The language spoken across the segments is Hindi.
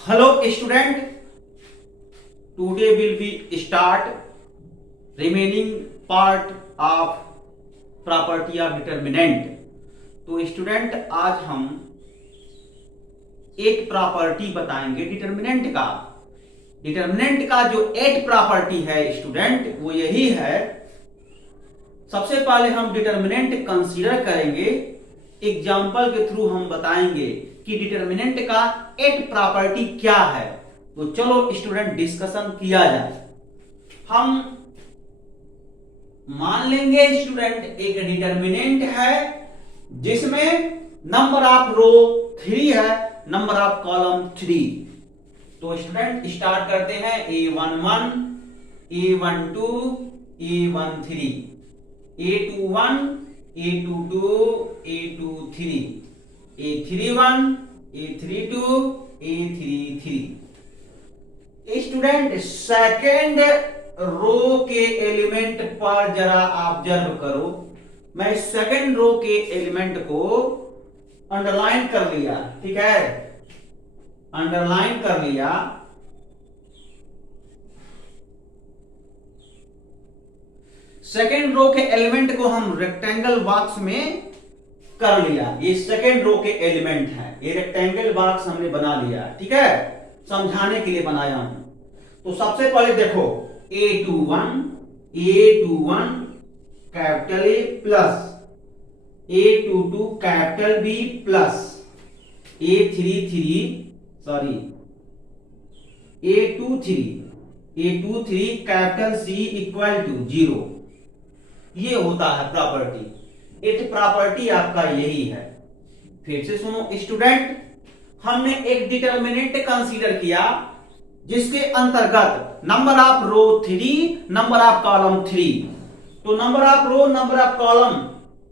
Hello student, today will be start remaining part of property of determinant। तो स्टूडेंट आज हम एक प्रॉपर्टी बताएंगे डिटरमिनेंट का। डिटरमिनेंट का जो 8 प्रॉपर्टी है स्टूडेंट वो यही है। सबसे पहले हम डिटरमिनेंट कंसीडर करेंगे, एग्जाम्पल के थ्रू हम बताएंगे कि डिटरमिनेंट का 8 प्रॉपर्टी क्या है। तो चलो स्टूडेंट डिस्कशन किया जाए। हम मान लेंगे स्टूडेंट एक डिटरमिनेंट है जिसमें नंबर ऑफ रो 3 है, नंबर ऑफ कॉलम 3। तो स्टूडेंट स्टार्ट करते हैं A11, A12, A13, A21, A22, A23, A31, A32, A33। Student second row के एलिमेंट पर जरा ऑब्जर्व करो। मैं सेकेंड रो के एलिमेंट को अंडरलाइन कर लिया, ठीक है, अंडरलाइन कर लिया। सेकेंड रो के एलिमेंट को हम रेक्टेंगल बॉक्स में कर लिया। ये सेकेंड रो के एलिमेंट है, ये रेक्टेंगल बॉक्स हमने बना लिया, ठीक है, समझाने के लिए बनाया हूं। तो सबसे पहले देखो A21 capital A plus A22 capital B plus A23 capital C equal to 0। ये होता है प्रॉपर्टी। इट प्रॉपर्टी आपका यही है। फिर से सुनो स्टूडेंट, हमने एक डिटरमिनेंट कंसीडर किया जिसके अंतर्गत number of row 3, number of column 3। तो number of row, number of column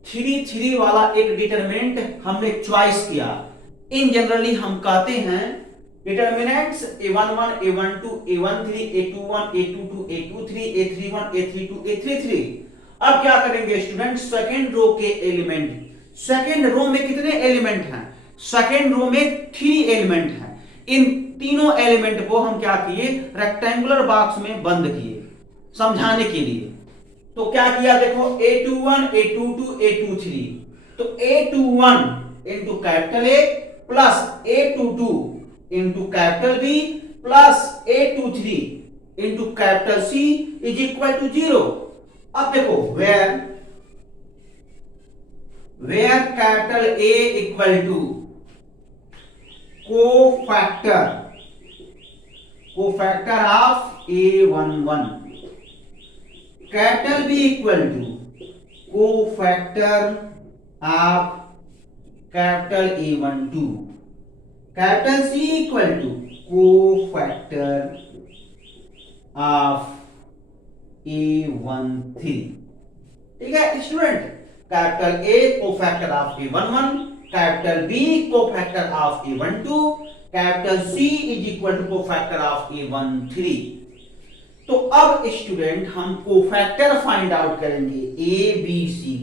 3 वाला एक डिटरमिनेंट हमने चॉइस किया। इन जनरली हम कहते हैं determinants A11, A12, A13, A21, A22, A23, A31, A32, A33। अब क्या करेंगे स्टूडेंट, सेकेंड रो के एलिमेंट, सेकेंड रो में कितने एलिमेंट हैं? सेकेंड रो में 3 एलिमेंट हैं। इन तीनों एलिमेंट को हम क्या किए, रेक्टेंगुलर बॉक्स में बंद किए समझाने के लिए। तो क्या किया देखो, A21, A22, A23। तो A21 into capital A plus A22 into capital B plus A23 into capital C is equal to 0। अब देखो where capital A equal to cofactor of A11, capital B equal to cofactor of capital A12, capital C equal to cofactor of A13। ठीक है student, capital A cofactor of A11, capital B cofactor of A12, capital C is equal to cofactor of A13। तो अब स्टूडेंट हम कोफैक्टर फाइंड आउट करेंगे एबीसी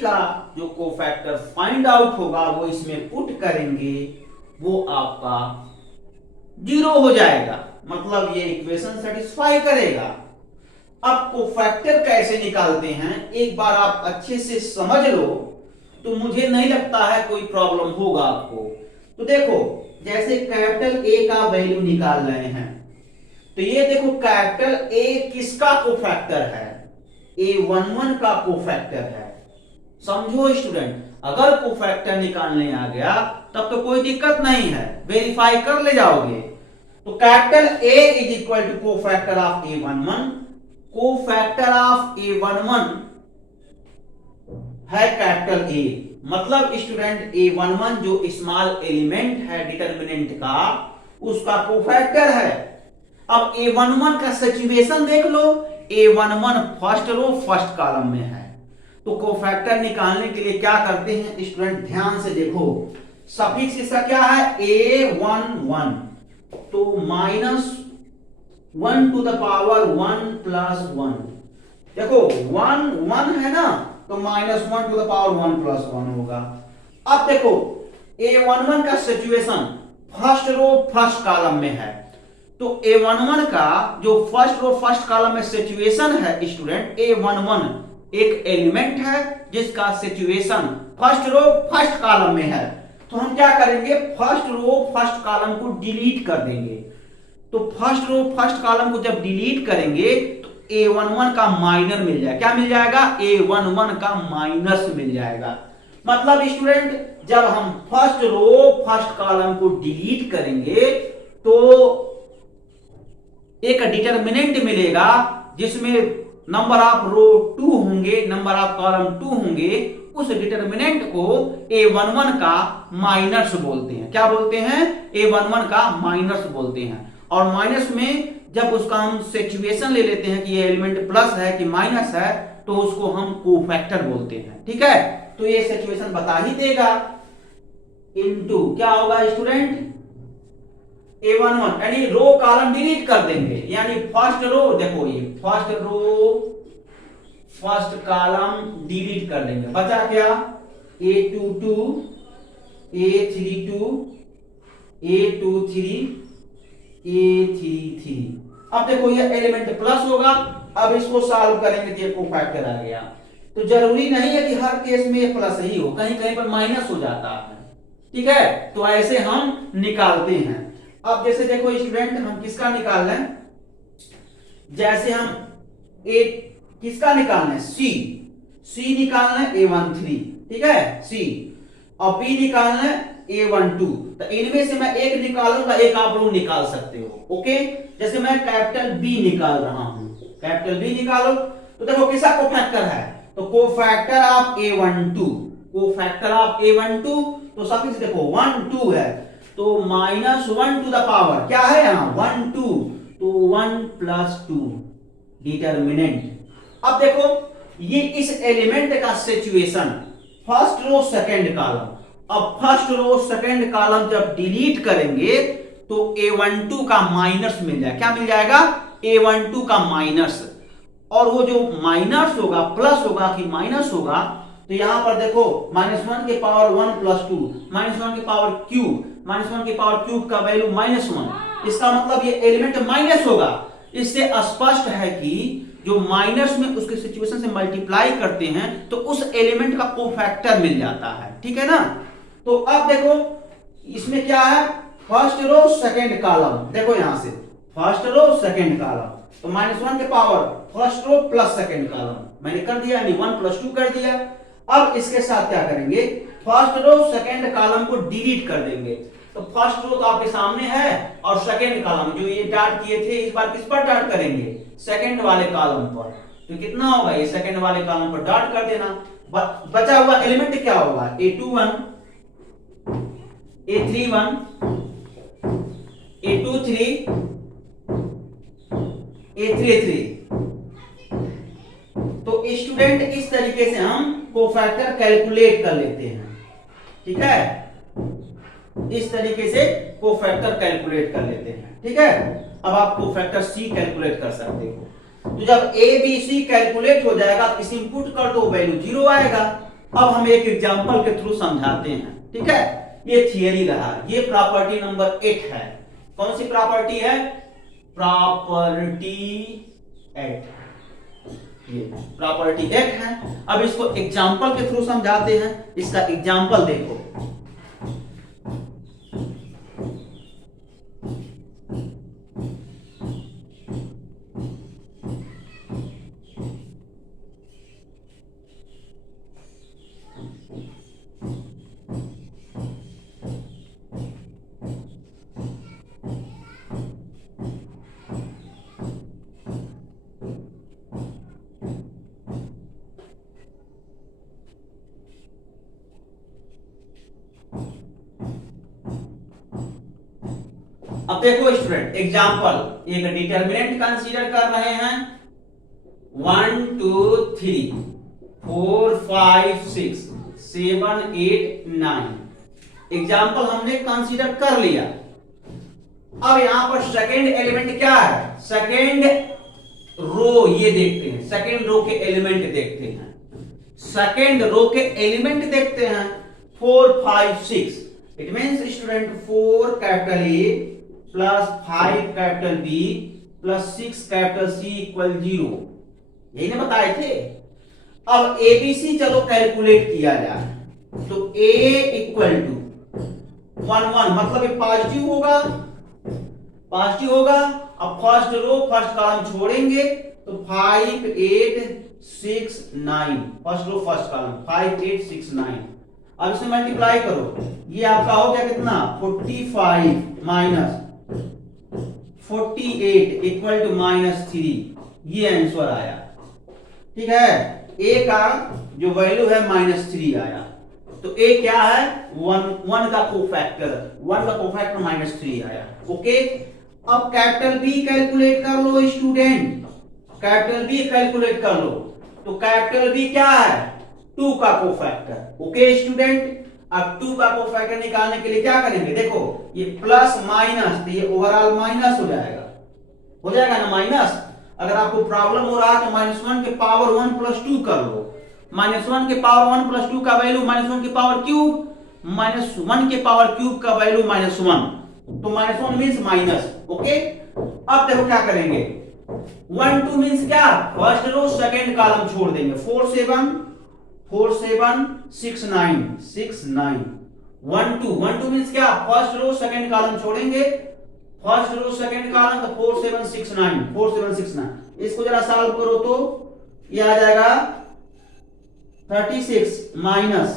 का जो कोफैक्टर फाइंड आउट होगा वो इसमें पुट करेंगे, वो आपका 0 हो जाएगा, मतलब ये इक्वेशन सेटिस्फाई करेगा। अब कोफैक्टर कैसे निकालते हैं एक बार आप अच्छे से समझ लो तो मुझे नहीं लगता है कोई प्रॉब्लम होगा आपको। तो देखो जैसे कैपिटल ए का वैल्यू निकाल रहे हैं, तो ये देखो कैपिटल ए किसका कोफैक्टर है, A11 का कोफैक्टर है। समझो स्टूडेंट, अगर कोफैक्टर निकालने आ गया तब तो कोई दिक्कत नहीं है, वेरीफाई कर ले जाओगे। तो capital A is equal to cofactor of A11, cofactor of A11 है कैपिटल A, मतलब स्टूडेंट A11 जो स्मॉल एलिमेंट है डिटरमिनेंट का उसका कोफैक्टर है। अब A11 का सिचुएशन देख लो, A11 first row first column में है। तो कोफैक्टर निकालने के लिए क्या करते हैं स्टूडेंट, ध्यान से देखो, सफिक्स इसका क्या है A11, तो -1 टू द पावर 1 प्लस 1। देखो 1 है ना, तो -1 टू द पावर 1 प्लस 1 होगा। अब देखो A11 का situation first row first column में है, तो A11 का जो फर्स्ट रो फर्स्ट कॉलम में सिचुएशन है स्टूडेंट, A11 एक एलिमेंट है जिसका situation first row first column में है। तो हम क्या करेंगे, फर्स्ट रो फर्स्ट कॉलम को डिलीट कर देंगे। तो फर्स्ट रो फर्स्ट कॉलम को जब डिलीट करेंगे तो A11 का माइनर मिल जाएगा। क्या मिल जाएगा, A11 का माइनस मिल जाएगा। मतलब स्टूडेंट जब हम फर्स्ट रो फर्स्ट कॉलम को डिलीट करेंगे तो एक डिटरमिनेंट मिलेगा जिसमें नंबर ऑफ रो 2 होंगे, नंबर ऑफ कॉलम 2 होंगे। उस डिटरमिनेंट को A11 का माइनस बोलते हैं। क्या बोलते हैं, A11 का माइनस बोलते हैं। और माइनस में जब उसका हम सिचुएशन ले लेते हैं कि ये एलिमेंट प्लस है कि माइनस है, तो उसको हम कोफैक्टर बोलते हैं। ठीक है, तो ये सिचुएशन बता ही देगा। इनटू क्या होगा स्टूडेंट, A11 यानी रो कॉलम डिलीट कर देंगे, यानी फर्स्ट रो, देखो ये first row first column delete कर देंगे, बचा क्या, A22 A32 A23 A33। अब देखो ये एलिमेंट प्लस होगा, अब इसको सॉल्व करेंगे तो ये कोफैक्टर आ गया। तो जरूरी नहीं है कि हर केस में ये प्लस ही हो, कहीं कहीं पर माइनस हो जाता है। ठीक है, तो ऐसे हम निकालते हैं। अब जैसे देखो स्टूडेंट, हम किसका निकाल रहे हैं, जैसे हम ए किसका निकालना है, सी निकालना है A13, ठीक है सी, और बी निकालना है A12। तो इनमें से मैं एक निकालूंगा, एक आप लोग निकाल सकते हो। ओके, जैसे मैं कैपिटल बी निकाल रहा हूं, कैपिटल बी निकालो। तो देखो किसका कोफैक्टर है, तो cofactor of A12, cofactor of A12। तो सफिक्स देखो 1 2 है, तो -1 टू द पावर क्या है यहां 1 2, तो 1 + 2 डिटरमिनेंट। अब देखो ये इस एलिमेंट का situation first row second column. अब फर्स्ट रो सेकंड कॉलम जब डिलीट करेंगे तो A12 का माइनस मिल जाएगा। क्या मिल जाएगा, A12 का माइनस। और वो जो माइनस होगा प्लस होगा कि माइनस होगा, तो यहां पर देखो -1 के पावर 1 + 2, -1 के पावर क्यूब, -1 के पावर क्यूब का वैल्यू -1। इसका मतलब ये एलिमेंट माइनस होगा। इससे स्पष्ट है कि जो माइनस में उसके सिचुएशन से मल्टीप्लाई करते हैं तो उस एलिमेंट का कोफैक्टर मिल जाता है। ठीक है ना, तो अब देखो इसमें क्या है, फर्स्ट रो सेकंड कॉलम, देखो यहां से फर्स्ट रो सेकंड कॉलम, तो -1 के power first row plus second column मैंने कर दिया, यानी 1 + 2 कर दिया। अब इसके साथ क्या करेंगे, फर्स्ट रो सेकंड कॉलम को डिलीट कर देंगे। तो फर्स्ट रो तो आपके सामने है, और सेकंड कॉलम जो ये डॉट किए थे इस बार किस पर डॉट करेंगे, सेकंड वाले कॉलम पर। तो कितना होगा, ये सेकंड वाले कॉलम पर डॉट कर देना। बचा हुआ एलिमेंट क्या होगा, A21 A31 A23 A33। तो स्टूडेंट इस तरीके से हम कोफैक्टर कैलकुलेट कर लेते हैं। ठीक है, इस तरीके से कोफैक्टर कैलकुलेट कर लेते हैं। ठीक है, अब आप कोफैक्टर सी कैलकुलेट कर सकते हो। तो जब ए बी सी कैलकुलेट हो जाएगा, इसे इंपुट कर दो, वैल्यू 0 आएगा। अब हम एक एग्जांपल के थ्रू समझाते हैं। ठीक है, ये थियरी रहा, ये प्रॉपर्टी नंबर 8 है। कौन सी प्रॉपर्टी है, प्रॉपर्टी 8, ये प्रॉपर्टी 8 है। अब इसको एग्जांपल के थ्रू समझाते हैं। इसका एग्जांपल देखो, अब देखो स्टूडेंट एग्जांपल, एक डिटरमिनेंट कंसीडर कर रहे हैं 1 2 3 4 5 6 7 8 9। एग्जांपल हमने कंसीडर कर लिया। अब यहां पर सेकेंड एलिमेंट क्या है, सेकेंड रो ये देखते हैं, सेकेंड रो के एलिमेंट देखते हैं, सेकेंड रो के एलिमेंट देखते हैं 4 5 6। It means student 4 capital A plus 5 capital B plus 6 capital C equal 0, यही ना बताए थे। अब एबीसी चलो कैलकुलेट किया जाए, तो ए इक्वल टू 1 1 मतलब ये पॉजिटिव होगा, पॉजिटिव होगा। अब फर्स्ट रो फर्स्ट कॉलम छोड़ेंगे तो 5 8 6 9, फर्स्ट रो फर्स्ट कॉलम 5 8 6 9। अब इसे मल्टीप्लाई करो, ये आपका हो गया कितना 45 माइनस 48 इक्वल टू -3, ये आंसर आया। ठीक है, ए का जो वैल्यू है -3 आया, तो ए क्या है 1 का कोफैक्टर, 1 का कोफैक्टर -3 आया। ओके, अब कैपिटल बी कैलकुलेट कर लो स्टूडेंट, कैपिटल बी कैलकुलेट कर लो, तो कैपिटल बी क्या है 2 का कोफैक्टर। ओके स्टूडेंट, अब 2 का कोफैक्टर निकालने के लिए क्या करेंगे, देखो ये प्लस माइनस, तो ये ओवरऑल माइनस हो जाएगा ना माइनस। अगर आपको प्रॉब्लम हो रहा है तो -1 के पावर 1 प्लस 2 कर लो, -1 के पावर 1 प्लस 2 का वैल्यू -1 के पावर क्यूब, -1 के पावर क्यूब का वैल्यू -1, तो -1 मींस माइनस। ओके, अब देखो क्या करेंगे, 1 2 मींस क्या, फर्स्ट रो सेकंड कॉलम छोड़ देंगे, 4 7 6 9 6 9 1 2 मींस क्या, फर्स्ट रो सेकंड कॉलम छोड़ेंगे, फर्स्ट रो सेकंड कॉलम तो 4 7 6 9 4 7 6 9। इसको जरा सॉल्व करो तो ये आ जाएगा 36 माइनस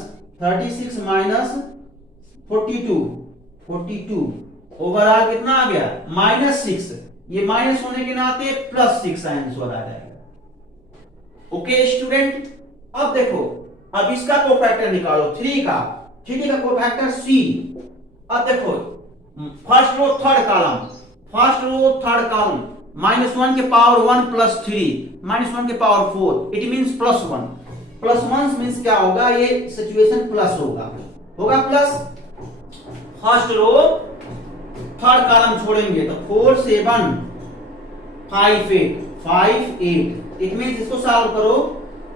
42 ओवरऑल कितना आ गया -6, ये माइनस होने के नाते +6 आंसर आ जाएगा। ओके स्टूडेंट, अब देखो, अब इसका कोफैक्टर निकालो 3 का कोफैक्टर c। अब देखो फर्स्ट रो थर्ड कॉलम -1 के पावर 1 प्लस 3 -1 के पावर 4, इट मींस +1 मींस क्या होगा, ये सिचुएशन प्लस होगा plus. First row third column छोड़ेंगे तो 4 7 5 8 इट मींस इसको सॉल्व करो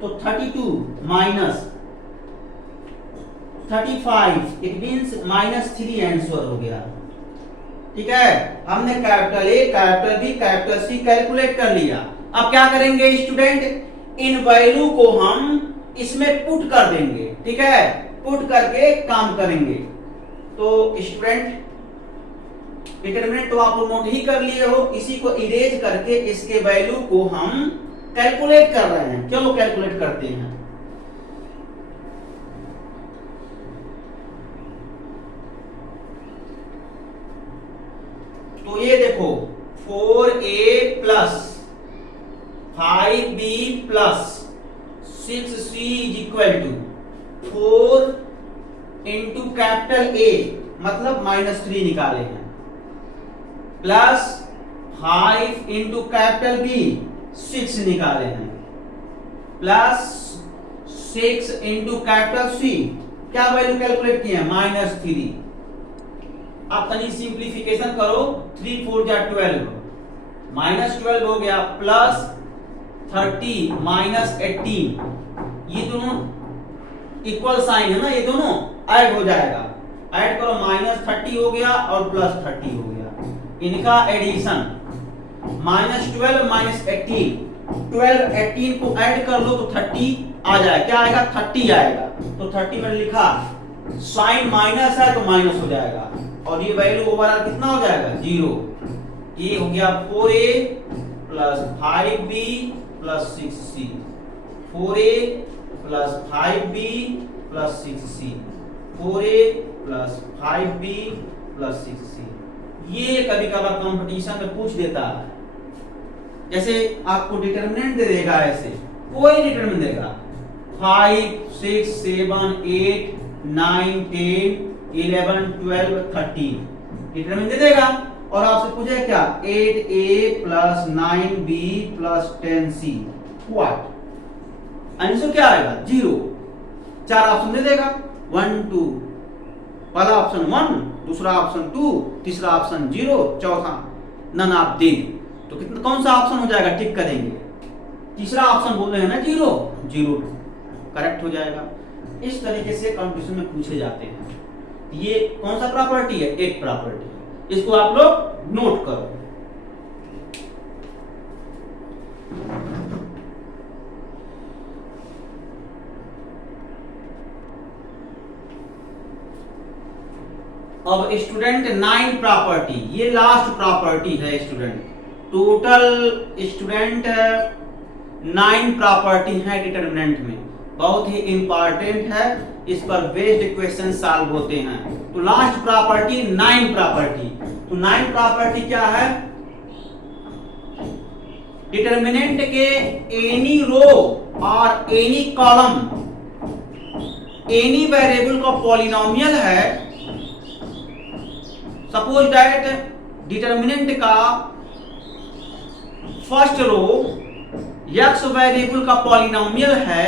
तो 32 माइनस 35 इट मींस -3 आंसर हो गया। ठीक है, हमने capital A capital B capital C calculate कर लिया। अब क्या करेंगे स्टूडेंट, इन वैल्यू को हम इसमें पुट कर देंगे। ठीक है, पुट करके काम करेंगे। तो स्टूडेंट डिटरमिनेंट तो आप लोग नोट ही कर लिए हो, इसी को इरेज करके इसके वैल्यू को हम कैलकुलेट कर रहे हैं। चलो कैलकुलेट करते हैं। तो ये देखो 4a plus 5b plus 6c is equal to 4 into capital A मतलब -3 निकाले हैं, प्लस 5 इंटू कैपिटल B 6 निकाले हैं, प्लस 6 इंटू कैपिटल C क्या वैल्यू कैलकुलेट किए हैं -3। आप तनी सिंप्लीफिकेशन करो, 3 4 जा 12 -12 हो गया, प्लस 30 -18, ये दोनों इक्वल साइन है ना, ये दोनों ऐड हो जाएगा, ऐड करो -30 हो गया और +30 हो गया, इनका एडिशन -12 -18, 12 18 को ऐड कर लो तो 30 आ जाएगा। क्या आएगा 30 आएगा, तो 30 में लिखा, साइन माइनस है तो माइनस हो जाएगा और ये वैल्यू ओवरऑल कितना हो जाएगा 0। ये हो गया 4a plus 5b plus 6c, 4a plus 5b plus 6c, 4a plus 5b plus 6c। ये कभी कभार कंपटीशन में पूछ देता है, जैसे आपको डिटरमिनेंट दे देगा, ऐसे कोई डिटरमिनेंट देगा 5 6 7 8 9 10 11 12 13 डिटरमिनेंट दे देगा और आपसे पूछेगा क्या 8a plus 9b plus 10c what, answer क्या आएगा 0। 4 ऑप्शन दे देगा 1 2, पहला ऑप्शन 1, दूसरा ऑप्शन 2, तीसरा ऑप्शन 0, चौथा नन आप दे, तो कितना कौन सा ऑप्शन हो जाएगा टिक करेंगे, तीसरा ऑप्शन बोल रहे हैं ना 0 करेक्ट हो जाएगा। इस तरीके से कंपटीशन में पूछे जाते हैं। ये कौन सा प्रॉपर्टी है? एक प्रॉपर्टी है। इसको आप लोग नोट करो। अब स्टूडेंट 9 प्रॉपर्टी, ये लास्ट प्रॉपर्टी है स्टूडेंट। टोटल स्टूडेंट 9 प्रॉपर्टी है डिटरमिनेंट में, बहुत ही इंपॉर्टेंट है, इस पर बेस्ड क्वेश्चन सॉल्व होते हैं। तो लास्ट प्रॉपर्टी 9 प्रॉपर्टी। तो 9 प्रॉपर्टी क्या है? डिटरमिनेंट के एनी रो और एनी कॉलम एनी वेरिएबल का पॉलिनोमियल है। सपोज दैट डिटरमिनेंट का फर्स्ट रो x वेरिएबल का पॉलिनोमियल है,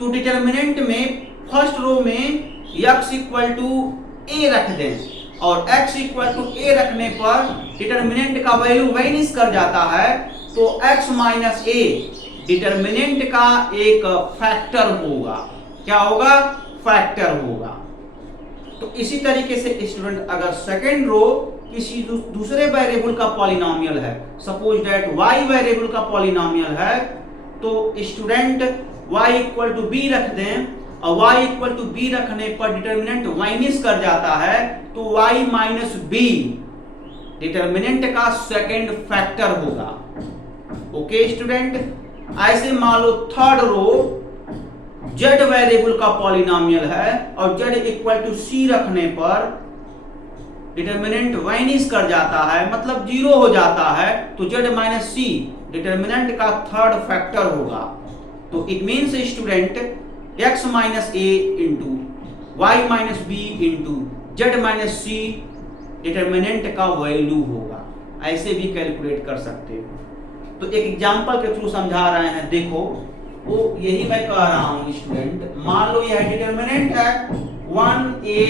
तो डिटरमिनेंट में फर्स्ट रो में x इक्वल टू a रख दें और x इक्वल टू a रखने पर डिटरमिनेंट का वैल्यू वेनिश कर जाता है, तो x माइनस a डिटरमिनेंट का एक फैक्टर होगा। क्या होगा? फैक्टर होगा। तो इसी तरीके से स्टूडेंट अगर सेकेंड रो किसी दूसरे वेरिएबल का पॉलिनोमियल है, सपोज दैट y वेरिएबल का पॉलिनोमियल है, तो student y equal to b रख दें और y इक्वल टू b रखने पर डिटरमिनेंट माइनस कर जाता है, तो y माइनस b डिटरमिनेंट का सेकेंड फैक्टर होगा। ओके स्टूडेंट, ऐसे मान लो थर्ड रो z वेरिएबल का पॉलिनोमियल है और z इक्वल टू c रखने पर डिटरमिनेंट वाइनिस कर जाता है, मतलब जीरो हो जाता है, तो z माइनस c डिटरमिनेंट का थर्ड फैक्टर होगा। तो it means student x minus a into Y minus B into Z minus C determinant का वैल्यू होगा। ऐसे भी कैलकुलेट कर सकते हो। तो एक एग्जांपल के थ्रू समझा रहे हैं, देखो वो यही मैं कह रहा हूं स्टूडेंट। मान लो यह डिटरमिनेंट है 1a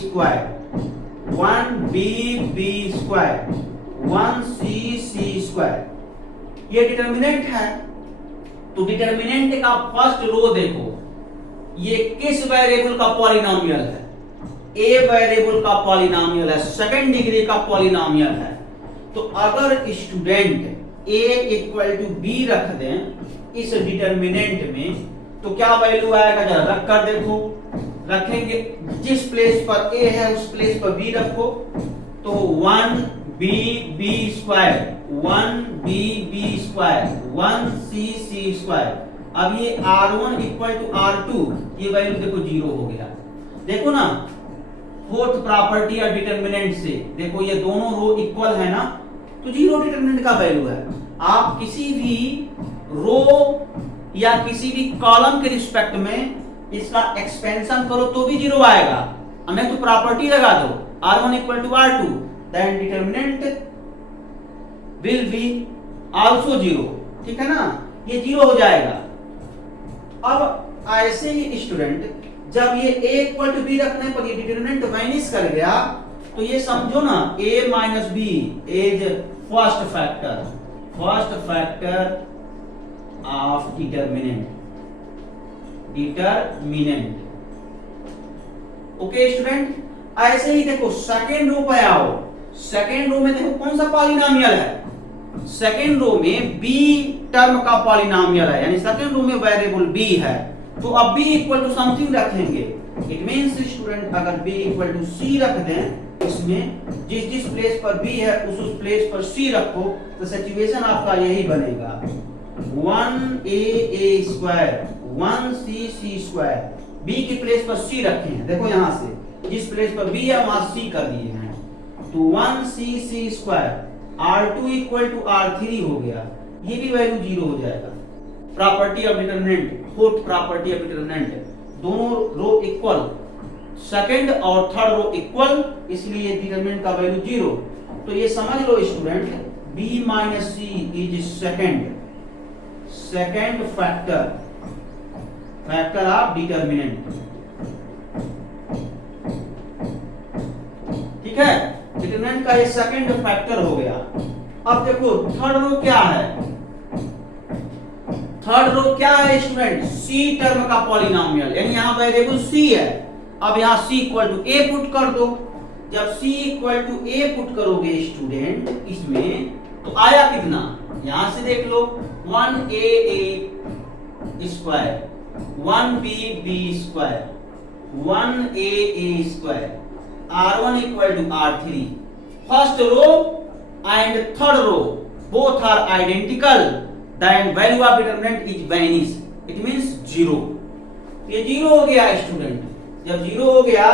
square, 1b square, 1c square, ये डिटरमिनेंट है। तो डिटरमिनेंट का फर्स्ट रो देखो, ये किस वेरिएबल का पॉलिनोमियल है? a वेरिएबल का पॉलिनोमियल है, सेकंड डिग्री का पॉलिनोमियल है। तो अगर student a equal to b रख दें इस डिटरमिनेंट में, तो क्या वैल्यू आएगा? जरा रख कर देखो। रखेंगे, जिस प्लेस पर a है उस प्लेस पर b रखो, तो 1b square, 1b square, 1c square. अब ये r1 इक्वल टू r2, ये वैल्यू देखो जीरो हो गया। देखो ना, फोर्थ प्रॉपर्टी या डिटरमिनेंट से देखो ये दोनों रो इक्वल है ना, तो जीरो डिटरमिनेंट का वैल्यू है। आप किसी भी रो या किसी भी कॉलम के रिस्पेक्ट में इसका एक्सपेंशन करो तो भी जीरो आएगा, नहीं तो प्रॉपर्टी लगा दो r1 equal to r2, then determinant will be also zero. ठीक है ना, ये जीरो हो जाएगा। अब ऐसे ही स्टूडेंट जब ये a इक्वल टू b रखने पर ये डिटरमिनेंट वाइनिस कर गया, तो ये समझो ना a minus B is first factor of determinant. Okay student, ऐसे ही देखो सेकेंड रो पे आओ। सेकेंड रो में देखो कौन सा पॉलिनोमियल है? सेकेंड रो में b टर्म का पॉलिनोमियल है, यानी सेकेंड रो में वेरिएबल b है, तो अब b इक्वल टू समथिंग रखेंगे। इट मींस स्टूडेंट अगर b इक्वल टू c रख दें, इसमें जिस प्लेस पर b है उस प्लेस पर c रखो, तो सिचुएशन आपका यही बनेगा 1a square, 1c square. b की प्लेस पर c रखे हैं, देखो यहां से जिस प्लेस पर b है वहां c कर दिए हैं, तो 1c square, r2 equal to r3 हो गया। ये भी वैल्यू जीरो हो जाएगा। Property of determinant, fourth property of determinant, दोनों रो इक्वल, सेकंड और थर्ड रो इक्वल, इसलिए डिटरमिनेंट का वैल्यू जीरो। तो ये समझ लो student, b minus C is second factor of determinant. ठीक है, डिटरमिनेंट का ये सेकंड फैक्टर हो गया। अब देखो थर्ड रो क्या है? थर्ड रो क्या है स्टूडेंट? c टर्म का पॉलिनोमियल, यानी यहां वेरिएबल c है। अब यहाँ c equal to A put कर दो। जब c equal to A put करोगे स्टूडेंट इसमें, तो आया कितना, यहां से देख लो 1a square, 1b square, 1a square, r1 equal to r3। First row and third row both are identical, then value of determinant is vanish, it means zero. ये जीरो हो गया स्टूडेंट। जब जीरो हो गया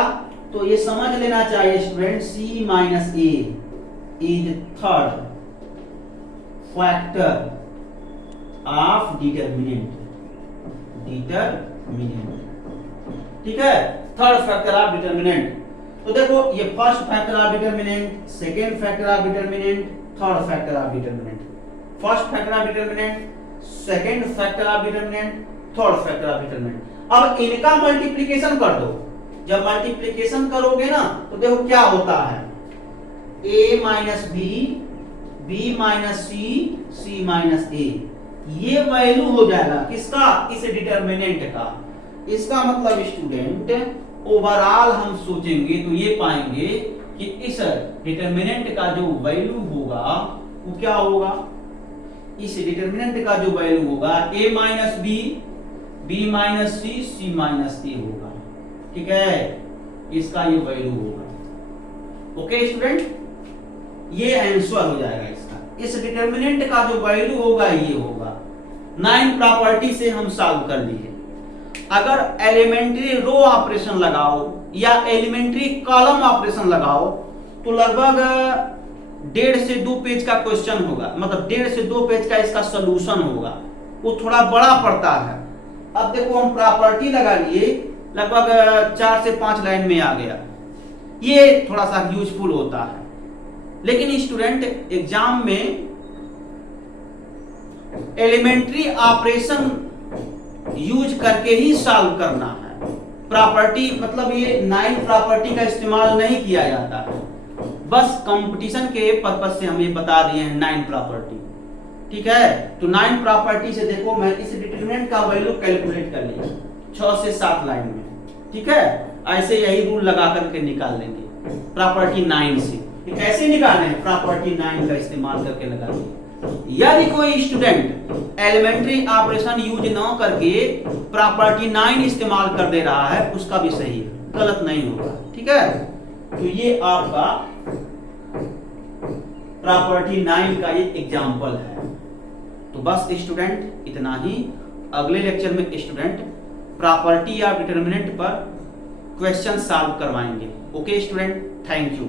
तो ये समझ लेना चाहिए student, c minus A is third factor of determinant, ठीक है, थर्ड फैक्टर ऑफ डिटरमिनेंट। तो देखो ये first factor of determinant, second factor of determinant, third factor of determinant, first factor of determinant, second factor of determinant, third factor of determinant. अब इनका मल्टीप्लिकेशन कर दो। जब मल्टीप्लिकेशन करोगे ना तो देखो क्या होता है, a minus B, b minus C, c minus A, ये वैल्यू हो जाएगा किसका, इस डिटरमिनेंट का। इसका मतलब स्टूडेंट ओवरऑल हम सोचेंगे तो ये पाएंगे कि इस डिटरमिनेंट का जो वैल्यू होगा वो क्या होगा, इस डिटरमिनेंट का जो वैल्यू होगा a minus B, b minus C, c minus A होगा, ठीक है, इसका ये वैल्यू होगा। ओके स्टूडेंट, ये आंसर हो जाएगा इसका। इस डिटरमिनेंट का जो वैल्यू होगा ये होगा। 9 प्रॉपर्टी से हम सॉल्व कर लिए। अगर एलिमेंट्री रो ऑपरेशन लगाओ या एलिमेंट्री कॉलम ऑपरेशन लगाओ तो लगभग 1.5 से 2 पेज का क्वेश्चन होगा, मतलब 1.5 से 2 पेज का इसका सोल्यूशन होगा, वो थोड़ा बड़ा पड़ता है। अब देखो हम प्रॉपर्टी लगा लिए, लगभग 4 से 5 लाइन में आ गया, ये थोड़ा सा यूजफुल होता है। लेकिन स्टूडेंट एग्जाम में एलिमेंट्री ऑपरेशन यूज करके ही सॉल्व करना है। प्रॉपर्टी मतलब ये 9 प्रॉपर्टी का इस्तेमाल नहीं किया जाता है, बस कंपटीशन के पर्पस से हम ये बता दिए हैं 9 प्रॉपर्टी, ठीक है। तो 9 प्रॉपर्टी से देखो मैं इस डिटरमिनेंट का वैल्यू कैलकुलेट कर लिया 6 से 7 लाइन में, ठीक है। ऐसे यही रूल लगा करके निकाल लेंगे प्रॉपर्टी 9 से। कैसे निकालें, प्रॉपर्टी 9 का इस्तेमाल करके लगाइए। यदि कोई स्टूडेंट एलिमेंट्री ऑपरेशन यूज न करके प्रॉपर्टी 9 इस्तेमाल कर दे रहा है उसका भी सही है, गलत नहीं होगा, ठीक है। तो ये आपका प्रॉपर्टी 9 का एक एग्जांपल है। तो बस स्टूडेंट इतना ही। अगले लेक्चर में स्टूडेंट प्रॉपर्टी या डिटरमिनेंट पर क्वेश्चन सॉल्व करवाएंगे। Okay student, thank you.